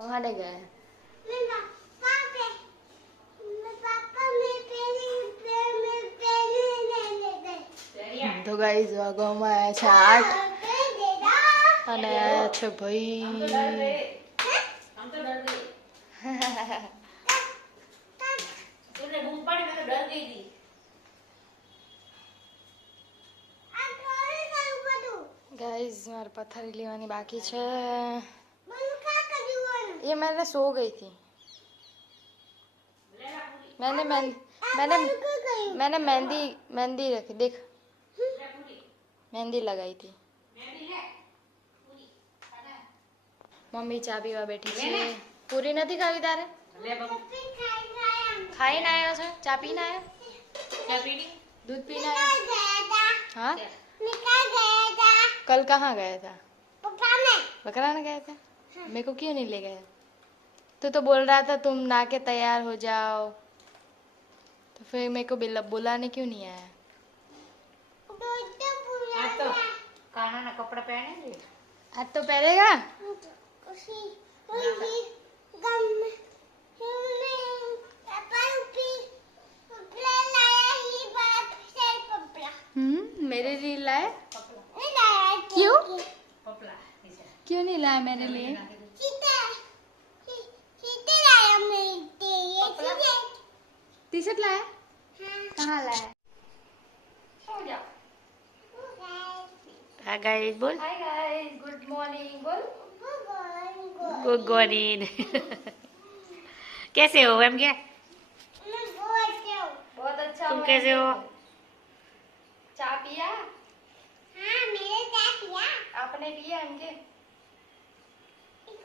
Ohane gaya. તો ગાઈ વાગવામાં આવ્યા છે આઠ અને આવ્યા છે ભાઈ ગાઈઝ મારે પથારી લેવાની બાકી છે. ये मैंने सो गई थी मैंने मैं, मैंने मैंने मेहंदी मेहंदी रखी देख मेहंदी लगाई थी મમ્મી ચા પીવા બેઠી છે પૂરી નથી ખાવી તારે લે બાબુ પી ખાઈ ગયા ખાઈને આવ્યો છે ચા પીને આવ્યો ચા પીડી दूध पीने आया ગયા હતા हाँ मैं कहा गया था कल कहाँ गए था पापा में बकराने गए थे मेरे को क्यों नहीं ले गए? तू तो बोल रहा था तुम ना के तैयार हो जाओ। तो फिर मेरे को बुलाने क्यों नहीं आया? तो काना ना कपड़ा पहनेंगे? आज तो पहनेगा? उसी, उसी, लाया मेरे लिए टी शर्ट लाया कहाँ लाया हाय गाइस गाइस बोल गुड मॉर्निंग कैसे हो एम क्या बहुत अच्छा तुम कैसे हो चाय पिया हाँ मैंने चाय पिया आपने पिया हमके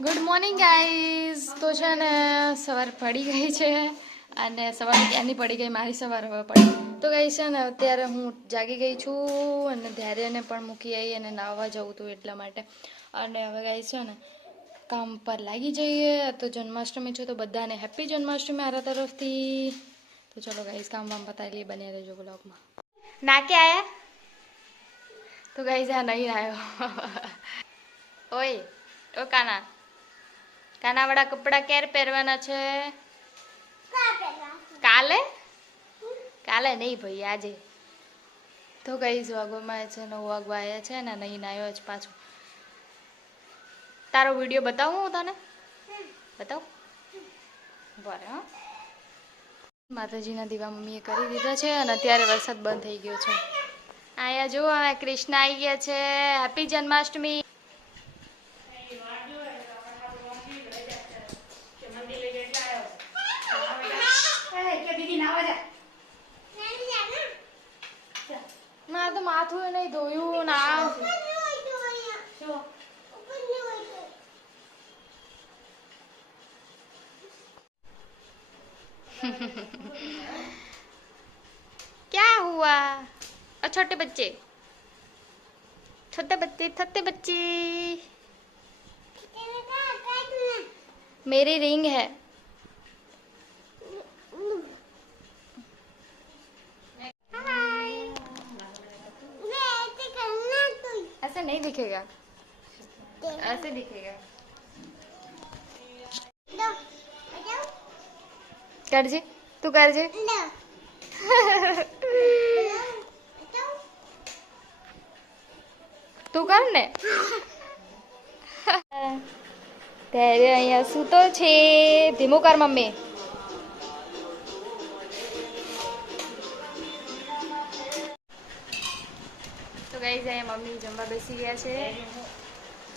ગુડ મોર્નિંગ ગાઈઝ તો છે ને, સવાર પડી ગઈ છે અને સવાર ક્યાંની પડી ગઈ? મારી સવાર હવે પડી. તો ગઈ છે ને, અત્યારે હું જાગી ગઈ છું અને ધૈર્યને પણ મૂકી આવી અને નાહવા જવું હતું એટલા માટે. અને હવે ગઈ છે ને, કામ પર લાગી જઈએ. તો જન્માષ્ટમી છે, તો બધાને હેપી જન્માષ્ટમી મારા તરફથી. તો ચલો ગાઈઝ કામ વામ પતાવી લઈએ બને રહેજો બ્લોગમાં નાકે આયા? તો કઈ જા નહીં આવ્યો. ઓય, ઓ કાના. કાનાવાળા કપડાં ક્યારે પહેરવાના છે? કાલે? કાલે નહીં ભાઈ, આજે. તો કઈ જ વાગવામાં છે, નવ વાગવા આવ્યા છે ને નહીં આવ્યો જ પાછો. તારો વીડિયો બતાવું હું તને? બતાવું? બરે હા. માતાજીના દીવા મમ્મીએ કરી દીધા છે અને અત્યારે વરસાદ બંધ થઈ ગયો છે. અહીંયા જુઓ, હવે કૃષ્ણ આવી ગયા છે. હેપી જન્માષ્ટમી. ના, તો માથું નહીં ધોયું, ના. ક્યાં હુઆ? और छोटे बच्चे। छोटे बच्चे छोटे बच्चे। मेरी रिंग है। ऐसे नहीं दिखेगा। ऐसे दिखेगा। कर जी तू कर जी। તું કર ને. ત્યારે અહીંયા સૂતો છે ધીમું કર મમ્મી. તો ગઈ અહીંયા મમ્મી જમવા બેસી ગયા છે.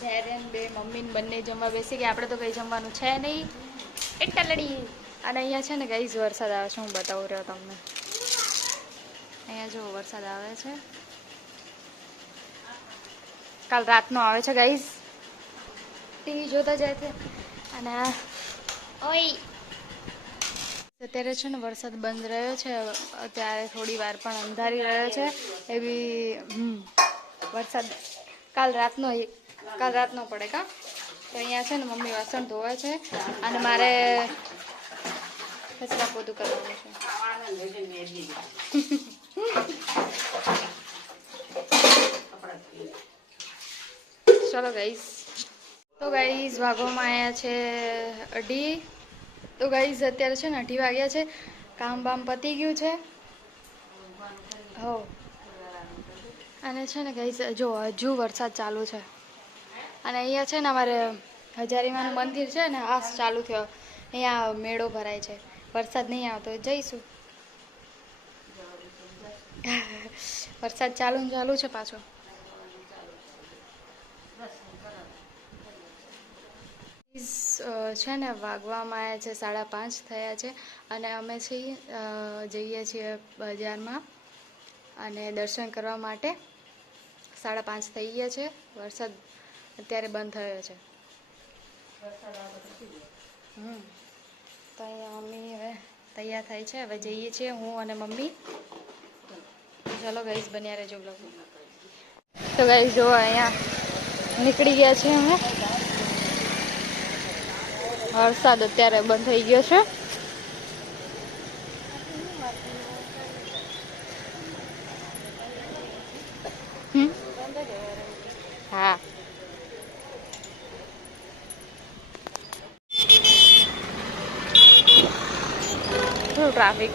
ધૈર્યન બે મમ્મી બંને જમવા બેસી ગયા. આપણે તો કંઈ જમવાનું છે નહીં. એટલા લડી. અને અહીંયા છે ને ગઈ વરસાદ આવે છે. હું બતાવું રહ્યો તમને. અહીંયા જો વરસાદ આવે છે. કાલ રાતનો આવે છે ગાઈઝ ટીવી જોતા જાય છે. અને ઓય. અત્યારે છે ને વરસાદ બંધ રહ્યો છે. અત્યારે થોડી વાર પણ અંધારી રહ્યો છે. એવી વરસાદ કાલ રાતનો કાલ રાતનો પડે કા? તો અહીંયા છે ને મમ્મી વાસણ ધોવે છે. અને મારે કચરા પોતું કરવાનું છે ખાવાના ને લઈને મેળ દીધી. કપડાં ધોઈ. ચલો ગાઈઝ તો ગાઈઝ વાગવામાં આવ્યા છે અઢી. તો ગાઈઝ અત્યારે છે ને અઢી વાગ્યા છે. કામ બામ પતી ગયું છે. હો. અને છે ને ગાઈઝ જો હજુ વરસાદ ચાલુ છે. અને અહીંયા છે ને અમારે હજારીમાનું મંદિર છે ને, આ ચાલુ થયો. અહીંયા મેળો ભરાય છે. વરસાદ નહીં આવતો, જઈશું. વરસાદ ચાલુ ને ચાલુ છે પાછો. છે ને, વાગવામાં આવ્યા છે, સાડા પાંચ થયા છે અને અમે છીએ જઈએ છીએ બજારમાં અને દર્શન કરવા માટે. સાડા પાંચ થઈ ગયા છે, વરસાદ અત્યારે બંધ થયો છે. તો મમ્મી હવે તૈયાર થાય છે, હવે જઈએ છીએ હું અને મમ્મી. ચલો ગાઈસ બન્યા રહેજો બ્લોગ તો ગાઈસ જો અહીંયા નીકળી ગયા છીએ અમે. વરસાદ અત્યારે બંધ થઈ ગયો છે? હા. ટ્રાફિક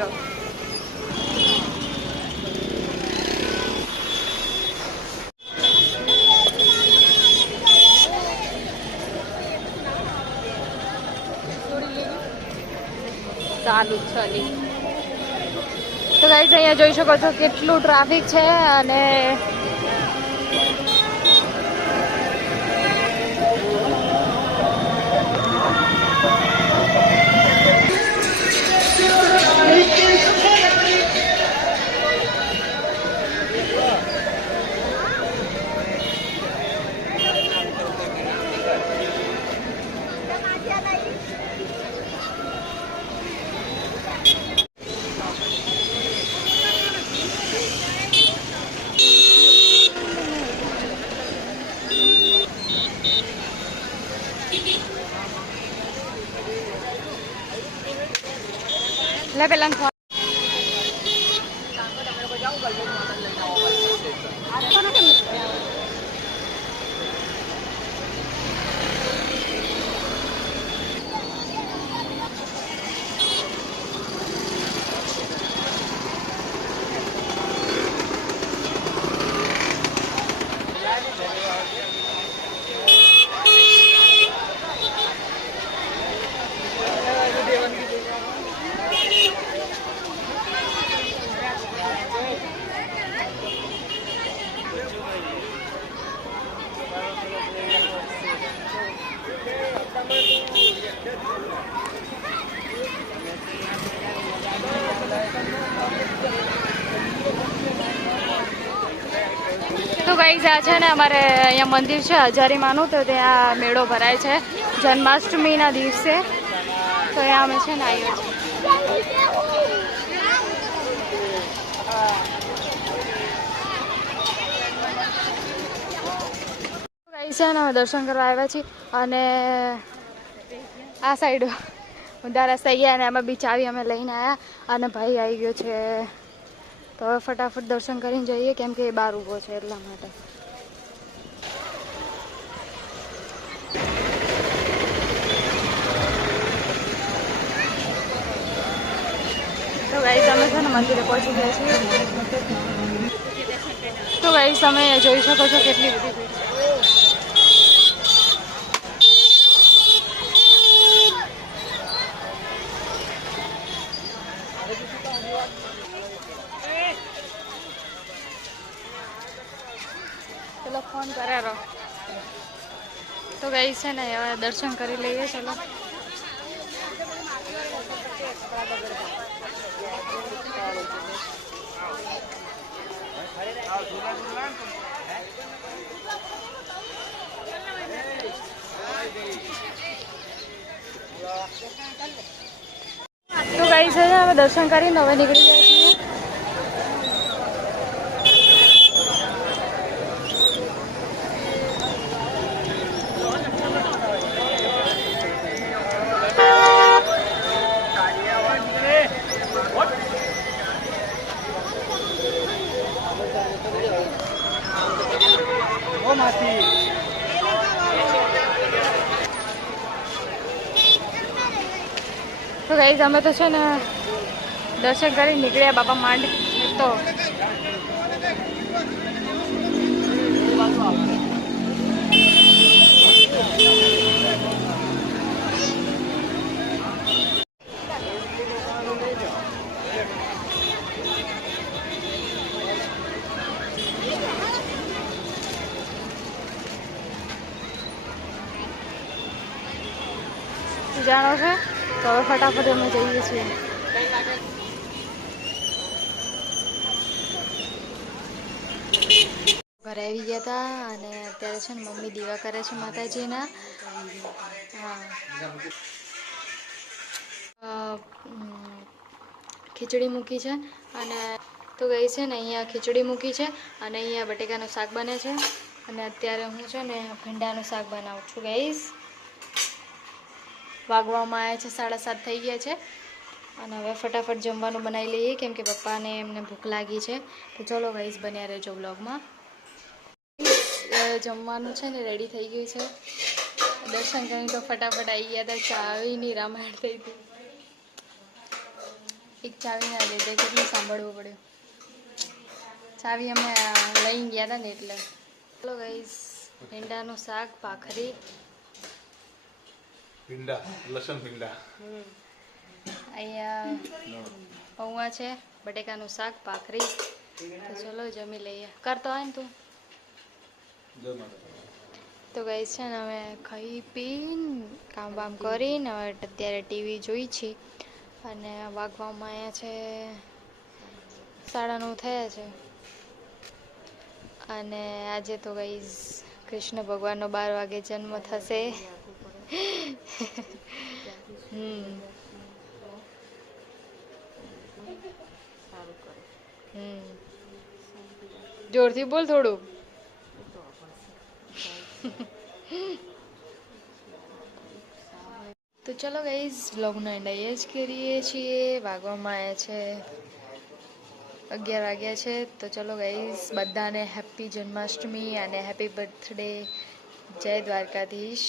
ચાલુ જ છે હજી. તો ગાઈઝ અહીંયા જોઈ શકો છો કેટલું ટ્રાફિક છે અને લે પેલા ફોન તો ગાઈઝ આ છે ને, અમારે અહીંયા મંદિર છે, હજારીમાનું, તો ત્યાં મેળો ભરાય છે. જન્માષ્ટમીના દિવસે. તો અહીંયા અમે છે ને આવીએ છીએ. છે ને, અમે દર્શન કરવા આવ્યા છીએ. અને આ સાઈડ ઊંધા રસ્તા ગયા અને અમે બી ચાવી અમે લઈને આવ્યા અને ભાઈ આવી ગયો છે. તો હવે ફટાફટ દર્શન કરીને જઈએ, કેમ કે એ બહાર ઊભો છે એટલા માટે. તો ગાઈસ અમે છે ને મંદિરે પહોંચી ગયા છીએ. તો ગાઈસ તમે જોઈ શકો છો કેટલી બધી ભીડ છે. ફોન કરારો તો ગઈ છે ને, હવે દર્શન કરી લઈએ, ચાલો. તો ગઈ છે ને, હવે દર્શન કરીને હવે નીકળી જાય. માસી તો ગાઈઝ અમે તો છે ને દર્શન કરી નીકળ્યા બાપા માંડ. તો જાણો છે? તો હવે ફટાફટ અમે જઈએ છીએ. ઘરે આવી ગયા હતા અને અત્યારે છે ને મમ્મી દીવા કરે છે માતાજીના. ખીચડી મૂકી છે અને તો ગઈ છે ને અહીંયા ખીચડી મૂકી છે અને અહીંયા બટેકાનું શાક બને છે. અને અત્યારે હું છે ને ભીંડાનું શાક બનાવું છું ગઈશ વાગવામાં આવ્યા છે, સાડા સાત થઈ ગયા છે. અને હવે ફટાફટ જમવાનું બનાવી લઈએ, કેમ કે પપ્પાને એમને ભૂખ લાગી છે. તો ચલો ગાઈસ બન્યા રહેજો બ્લોગમાં જમવાનું છે ને રેડી થઈ ગયું છે. દર્શન કરીને તો ફટાફટ આવી ગયા હતા, ચાવીની રામાયણ થઈ હતી. એક ચાવી ના લીધે કેટલું સાંભળવું પડ્યું. ચાવી અમે લઈને ગયા હતા ને એટલે. ચલો ગાઈસ ભીંડાનું શાક, ભાખરી. ભીંડા, લસણ ભીંડા. અહીંયા પૌવા છે, બટેકાનું શાક, ભાખરી. તો ચલો જમી લઈએ. કરતો હોય ને તું? તો ગઈ છે ને, અમે ખાઈ પીને કામ બામ કરીને હવે અત્યારે ટીવી જોઈ છે. અને વાગવામાં અહીંયા છે સાડા નવ થયા છે. અને આજે તો ગઈ કૃષ્ણ ભગવાનનો બાર વાગે જન્મ થશે. હમ હમ જોરથી બોલ થોડું. તો ચલો ગાઈઝ વ્લોગનો એન્ડ અહીંયા જ કરીએ છીએ. વાગવામાં આવ્યા છે અગિયાર વાગ્યા છે. તો ચલો ગાઈઝ બધાને હેપી જન્માષ્ટમી અને હેપી બર્થડે જય દ્વારકાધીશ.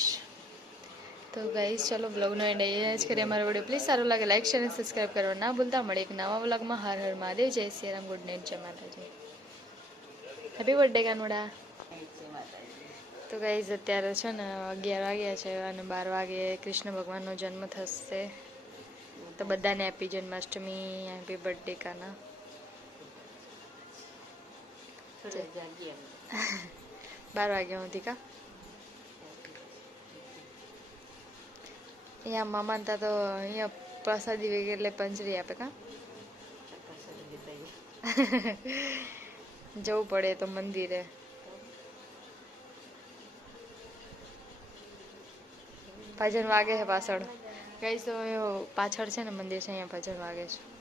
તો ગાઈઝ ચલો બ્લોગનો એન્ડ અહીંયા જ કરીએ. અમારો વીડિયો પ્લીઝ સારો લાગે લાઈક શેર અને સબસ્ક્રાઈબ કરવા ના ભૂલતા. મળે એક નવા બ્લોગમાં હર હર મહાદેવ. જય શ્રી રામ. ગુડ નાઇટ જય માતાજી. હેપી બર્થડે કાનુડા. તો ગાઈઝ અત્યારે છે ને અગિયાર વાગ્યા છે અને બાર વાગે કૃષ્ણ ભગવાનનો જન્મ થશે. તો બધાને happy Janmashtami happy birthday Kana. બાર વાગ્યા સુધી કા? અહીંયા મામા તા તો અહીંયા પ્રસાદી વગેરે એટલે પંજરી આપે કા? જવું પડે તો મંદિરે. ભજન વાગે છે પાછળ? કઈ તો પાછળ છે ને મંદિર છે, અહીંયા ભજન વાગે છે.